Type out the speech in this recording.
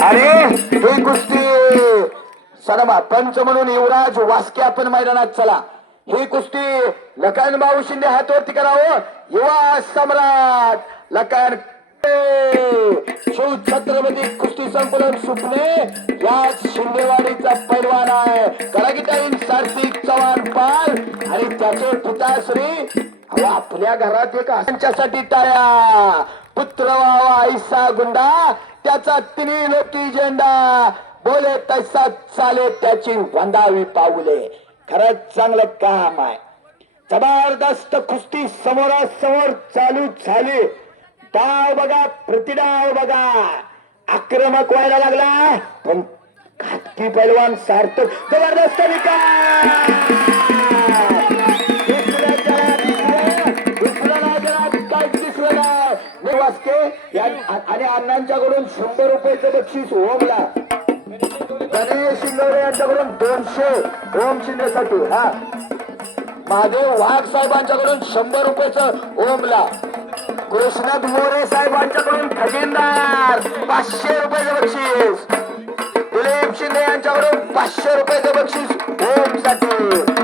अरे ही कुस्ती! सरमा पंच म्हणून युवराज वासके आपण मैदानात चला. ही कुस्ती लखन भाऊ शिंदे हातवरती करावं. युवा सम्राट लखन शिव छत्रपती कुस्ती संकुलन सुपणे याच शिंदेवाडीचा पैलवान आहे. करागिताईन सार्थिक चव्हाण पाल आणि त्याचे पिताश्री. श्री आपल्या घरात एक त्यांच्यासाठी टाळ्या. पुत्र व्हावा ऐसा गुंडा त्याचा तिन्ही लोकी झेंडा. बोले तैसा चाले त्याची वंदावी पाऊले. खरंच चांगलं काम आहे. जबरदस्त कुस्ती समोरासमोर चालू झाली. डाव बघा प्रतिडाव बघा. आक्रमक व्हायला लागला. पण घातकी पैलवान सार्थक. जबरदस्त निकाल आणि अण्णांच्याकडून शंभर रुपयाचं बक्षीस ओमला. गणेश शिंदे यांच्याकडून दोनशे ओम शिंदेसाठी हा. महादेव वाघ साहेबांच्याकडून शंभर रुपयाचं ओमला. कृष्णात मोरे साहेबांच्याकडून खजिनदार पाचशे रुपयाचं बक्षीस. दिलीप शिंदे यांच्याकडून पाचशे रुपयाचं बक्षीस ओमसाठी.